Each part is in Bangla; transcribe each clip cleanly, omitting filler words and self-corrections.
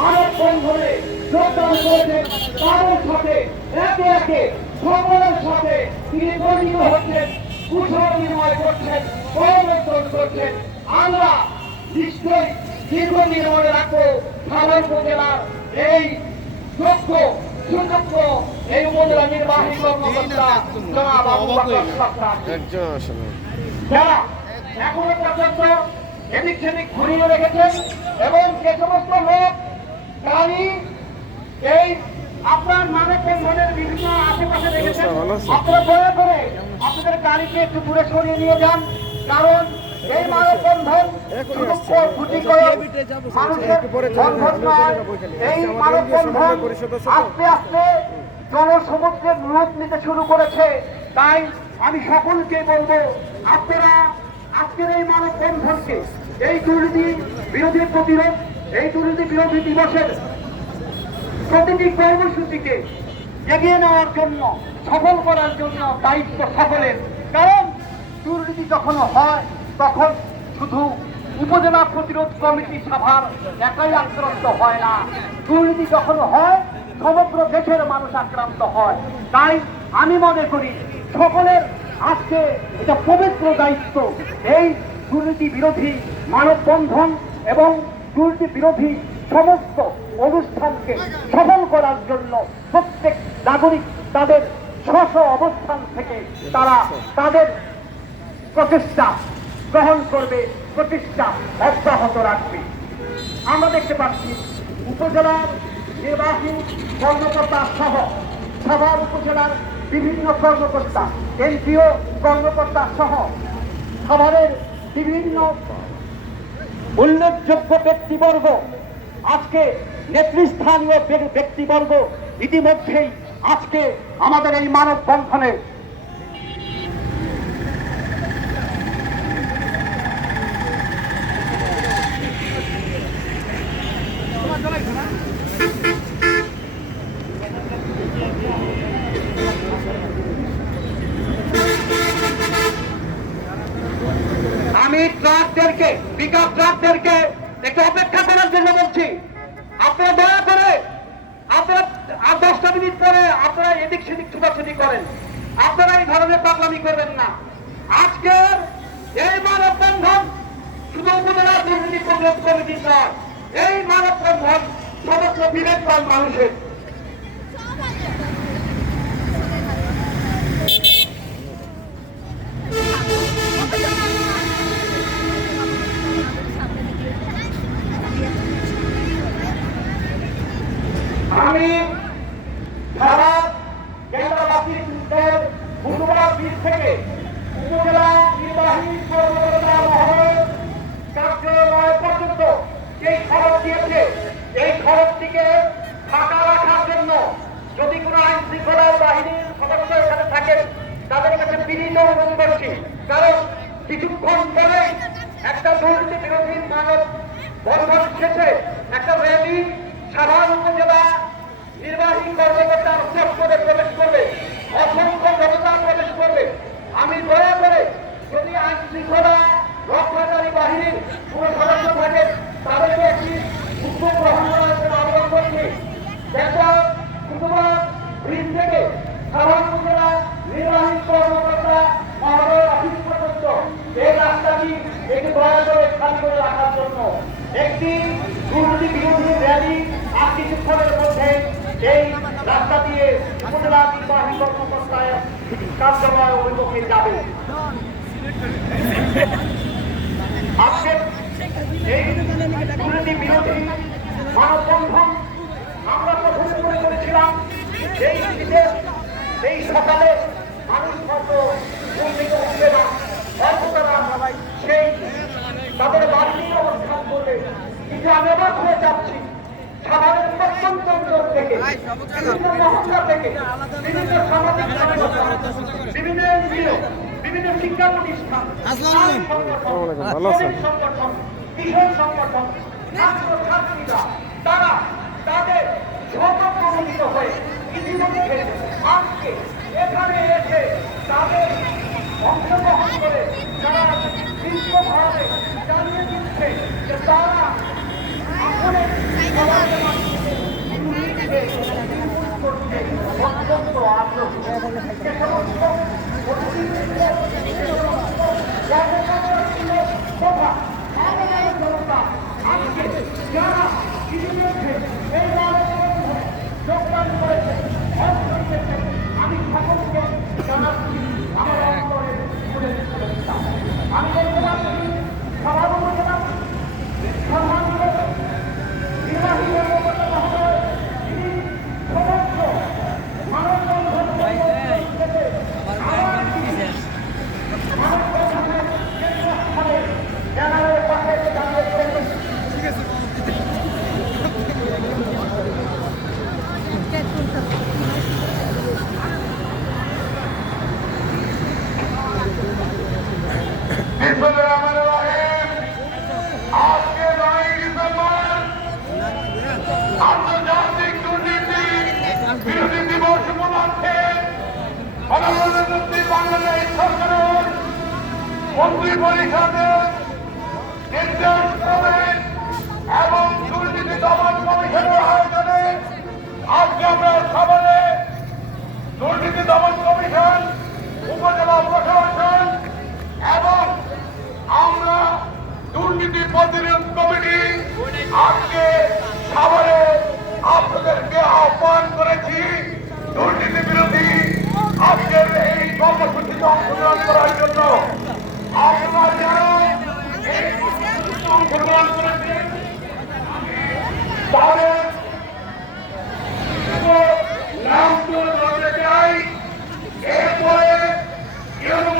মানববন্ধনে যোগদান করেছেন তাদের সাথে একে একে সকলের সাথে তিনি পরিচিত হচ্ছেন, কুশল বিনিময় করছেন, পরিবর্তন করছেন। আমরা নিশ্চয়ই দীর্ঘদিন মনে রাখবো সাভার উপজেলার এই যোগ্য সুযোগ্য এই উপজেলা নির্বাহী কর্মকর্তা জনাব আবু বকর সরকার, যারা এখনো পর্যন্ত এদিক সেদিক ঘুরিয়ে রেখেছেন এবং যে সমস্ত লোক গাড়ি এই আপনার মানববন্ধনের বিভিন্ন আশেপাশে রেখেছেন, আপনারা দয়া করে আপনাদের গাড়িকে একটু দূরে সরিয়ে নিয়ে যান। কারণ এই মানববন্ধন এই মানববন্ধন আস্তে আস্তে জনসমুদ্রের রূপ নিতে শুরু করেছে। তাই আমি সকলকে বলবো, আপনারা আজকের এই মানববন্ধনকে, এই দুর্নীতি বিরোধী প্রতিরোধ, এই দুর্নীতি বিরোধী দিবসের প্রতিটি কর্মসূচিকে এগিয়ে নেওয়ার জন্য, সফল করার জন্য দায়িত্ব সকলের। কারণ দুর্নীতি যখন হয় তখন শুধু উপজেলা প্রতিরোধ কমিটি সভার একাই আক্রান্ত হয় না, দুর্নীতি যখন হয় সমগ্র দেশের মানুষ আক্রান্ত হয়। তাই আমি মনে করি সকলের আজকে এটা পবিত্র দায়িত্ব এই দুর্নীতি বিরোধী মানববন্ধন এবং দুর্নীতি বিরোধী সমস্ত অনুষ্ঠানকে সফল করার জন্য প্রত্যেক নাগরিক তাদের স্ব অবস্থান থেকে তারা তাদের প্রচেষ্টা গ্রহণ করবে, প্রচেষ্টা অব্যাহত রাখবে। আমরা দেখতে পাচ্ছি উপজেলার নির্বাহী কর্মকর্তা সহ সাভার উপজেলার বিভিন্ন কর্মকর্তা, এনজিও কর্মকর্তা সহ সাভারের বিভিন্ন উল্লেখযোগ্য ব্যক্তিবর্গ, আজকে নেতৃস্থানীয় ব্যক্তিবর্গ ইতিমধ্যেই আজকে আমাদের এই মানববন্ধনে আমি ট্রাকদেরকে, পিকআপ ট্রাকদেরকে একটু অপেক্ষা করার জন্য বলছি। আপনারা দয়া করে আপনারা আর 10টা মিনিট পরে আপনারা এদিক সেদিক ছুটাছুটি করেন, আপনারা এই ধরনের পাগলামি করবেন না। আজকের এই মানববন্ধন শুধু উপজেলা দুর্নীতি প্রতিরোধ কমিটির নয়, এই মানববন্ধন সমস্ত বিবেকবান মানুষের। আমি সারা কেন্দ্রবাসীদের বুধবার বীজ থেকে উপজেলা নির্বাহী কর্মকর্তা মহোদয় কার্যালয় পর্যন্ত এই খরচ দিয়েছে, এই খরচটিকে ফাঁকা রাখার জন্য যদি কোনো আইন শৃঙ্খলা বাহিনীর সদস্য এখানে থাকেন তাদের কাছে বিনীত অনুরোধ করছি। কারণ কিছুক্ষণ পরে একটা দুর্নীতি বিরোধী মানব বন্ধন শেষে একটা র্যালি সাধারণ উপজেলা নির্বাহী কর্মকর্তার চত্বরে প্রবেশ করবে, অসংখ্য জনতা প্রবেশ করবে। আমি দয়া করে যদি আইন শৃঙ্খলা রক্ষাকারী বাহিনীর কোন সদস্য থাকে তাদেরকে একটি উদ্যোগ গ্রহণ করার জন্য আবেদন করছি। এটা শুধুমাত্র ব্রিজ থেকে সাধারণ উপজেলা নির্বাহী কর্মকর্তা মহোদয় অফিস পর্যন্ত এই রাস্তাটি একটু দয়া করে খালি করে রাখার জন্য একটি দুর্নীতি বিরোধী র্যালি আর কিছুক্ষণের মধ্যে এই রাস্তা দিয়ে উপজেলা নির্বাহী কর্মকর্তায় কার্যালয় অভিমুখে যাবে। আজকে এই দুর্নীতি বিরোধী মানববন্ধন আমরা প্রথমে মনে করেছিলাম এই শীতের এই সকালে মানুষ হয়তো ঘুম থেকে উঠবে না, অল্প তারা সেই তাদের বাড়িতেই অবস্থান করবে। কিন্তু আমি অবাক হয়ে যাচ্ছি সাধারণ প্রত্যন্ত অঞ্চল থেকে, বিভিন্ন মহল্লা থেকে, বিভিন্ন সামাজিক সংগঠন, বিভিন্ন এনজিও, বিভিন্ন শিক্ষা প্রতিষ্ঠান, সংগঠন, কিশোর সংগঠন, ছাত্রছাত্রীরা তারা তাদের সমন্বিত হয়ে ইতিমধ্যে আজকে এখানে এসে তাদের অংশগ্রহণ করে যারা বিশ্বভাবে জানিয়ে দিচ্ছে যে তারা যোগদান করেছে আমি সকলকে জানাচ্ছি আমার অন্তরের শুভেচ্ছা। আমি দেখতে পাচ্ছি সভাপতি জনাব সম্মানিত নির্বাহী কর্মকর্তা মহোদয়, তিনি সমস্ত মানববন্ধন জেনারেল পাশে দাঁড়িয়ে আজকে 9 ডিসেম্বর আন্তর্জাতিক দুর্নীতি বিরোধী দিবস উপলক্ষে প্রধানমন্ত্রী বাংলাদেশ সরকারের মন্ত্রী পরিষদের নির্দেশ ক্রমে এবং দুর্নীতি দমন কমিশনের আয়োজনে আজকে আমরা সবারে দুর্নীতি দমন কমিশন, উপজেলা প্রশাসন এবং আমরা দুর্নীতি প্রতিরোধ কমিটি আজকে সাভারে আপনাদেরকে আহ্বান করেছি দুর্নীতি বিরোধী আজকের এই কর্মসূচিতে অংশগ্রহণ করার জন্য। আপনারা যারা এই কর্মসূচিতে অংশগ্রহণ করেছেন তাদের নাম তুলে ধরতে চাই। এরপরে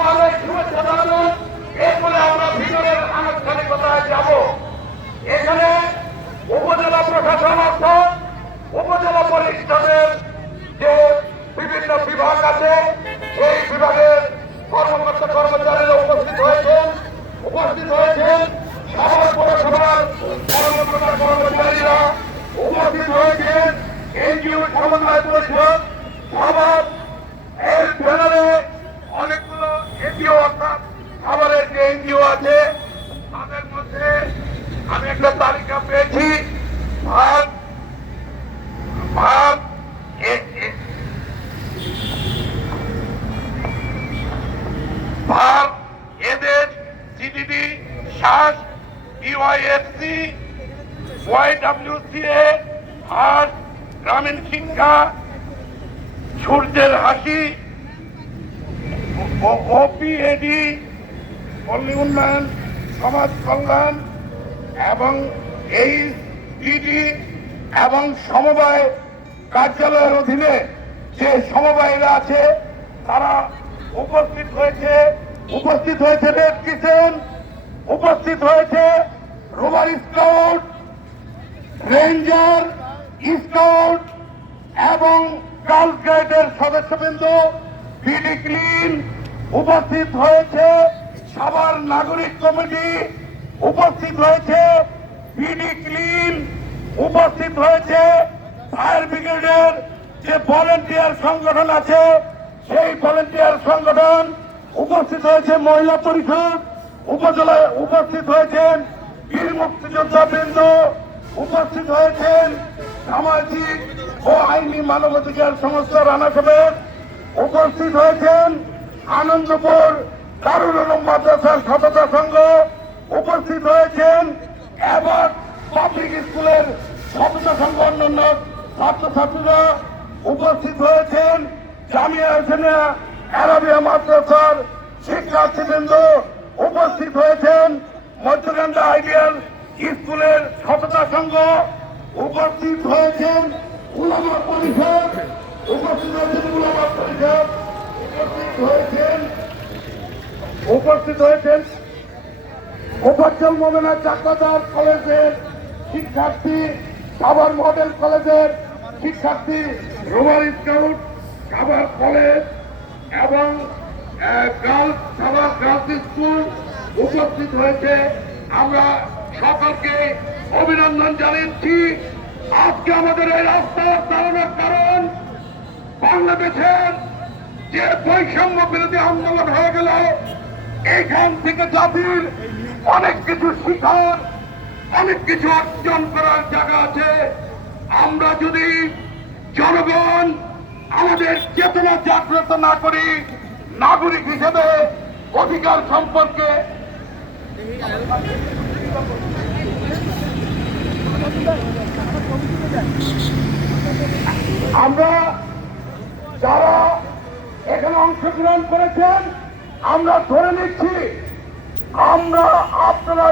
আমাদের শুভেচ্ছা জানানো, এরপরে আমরা ভিতরের আনুষ্ঠানিকতায় যাব। এখানে উপজেলা প্রশাসন অর্থাৎ উপজেলা পরিষদের যে বিভিন্ন বিভাগ আছে সেই বিভাগের কর্মকর্তা কর্মচারীরা উপস্থিত হয়েছেন সবার পৌরসভার কর্মকর্তা কর্মচারীরা উপস্থিত হয়েছেন, এনজিও সমন্বয় পরিষদ সবার এর ব্যানারে অনেকগুলো এনজিও অর্থাৎ খাবারের যে এনজিও আছে তাদের মধ্যে আমি একটা তালিকা পেয়েছি। এদের সিডিডি, শ্বাস, ডিওয়াইএফসি, ওয়াইডব্লিউসিএ, হাট, গ্রামীণ শিক্ষা, সূর্যের হাসি, ওপিএডি, পল্লী উন্নয়ন, সমাজ কল্যাণ এবং এইচডিডি এবং সমবায় কার্যালয়ের অধীনে যে সমবায়ীরা আছে তারা উপস্থিত হয়েছে রেড কিচেন, উপস্থিত হয়েছে রোভার স্কাউট, রেঞ্জার, স্কাউট এবং গার্লস গাইডের সদস্যবৃন্দ, বিডি ক্লিন, উপস্থিত হয়েছে সাভার নাগরিক কমিটি, উপস্থিত হয়েছে বিডি ক্লিন, উপস্থিত হয়েছে ফায়ার ব্রিগেডের যে ভলেন্টিয়ার সংগঠন আছে সেই ভলেন্টিয়ার সংগঠন, উপস্থিত হয়েছে মহিলা পরিষদ, উপজেলায় উপস্থিত হয়েছেন বীর মুক্তিযোদ্ধা বৃন্দ, উপস্থিত হয়েছেন সামাজিক ও আইনি মানবাধিকার সংস্থা রানা সাহেব, উপস্থিত হয়েছেন আনন্দপুর দারুল উলুম মাদ্রাসার সততা সংঘ, উপস্থিত হয়েছেন এবার পাবলিক স্কুলের সততা সংঘ অন্যান্য ছাত্রছাত্রীরা, উপস্থিত হয়েছেন জামিয়া হোসেনিয়া আরাবিয়া মাদ্রাসার শিক্ষার্থীবৃন্দ, উপস্থিত হয়েছেন মধ্যকান্দা আইডিয়াল স্কুলের সততা সংঘ, উপস্থিত হয়েছেন উলামা পরিষদ, উপস্থিত হয়েছেন মোফাজ্জল মোমেনা চাকলাদার কলেজের শিক্ষার্থী, সাভার মডেল কলেজের শিক্ষার্থী, রোভার স্কাউট সাভার কলেজ এবং সাভার গার্লস স্কুল উপস্থিত হয়েছে। আমরা সকলকে অভিনন্দন জানাচ্ছি। আজকে আমাদের এই রাস্তার দাঁড়ানোর কারণ বাংলাদেশের যে বৈষম্য বিরোধী আন্দোলন হয়ে গেল, এইখান থেকে জাতির অনেক কিছু শিখার অনেক কিছু অর্জন করার জায়গা আছে। আমরা যদি জনগণ আমাদের চেতনা জাগ্রত না করি, নাগরিক হিসেবে অধিকার সম্পর্কে আমরা যারা এখানে অংশগ্রহণ করেছেন, আমরা ধরে নিচ্ছি আমরা আপনারা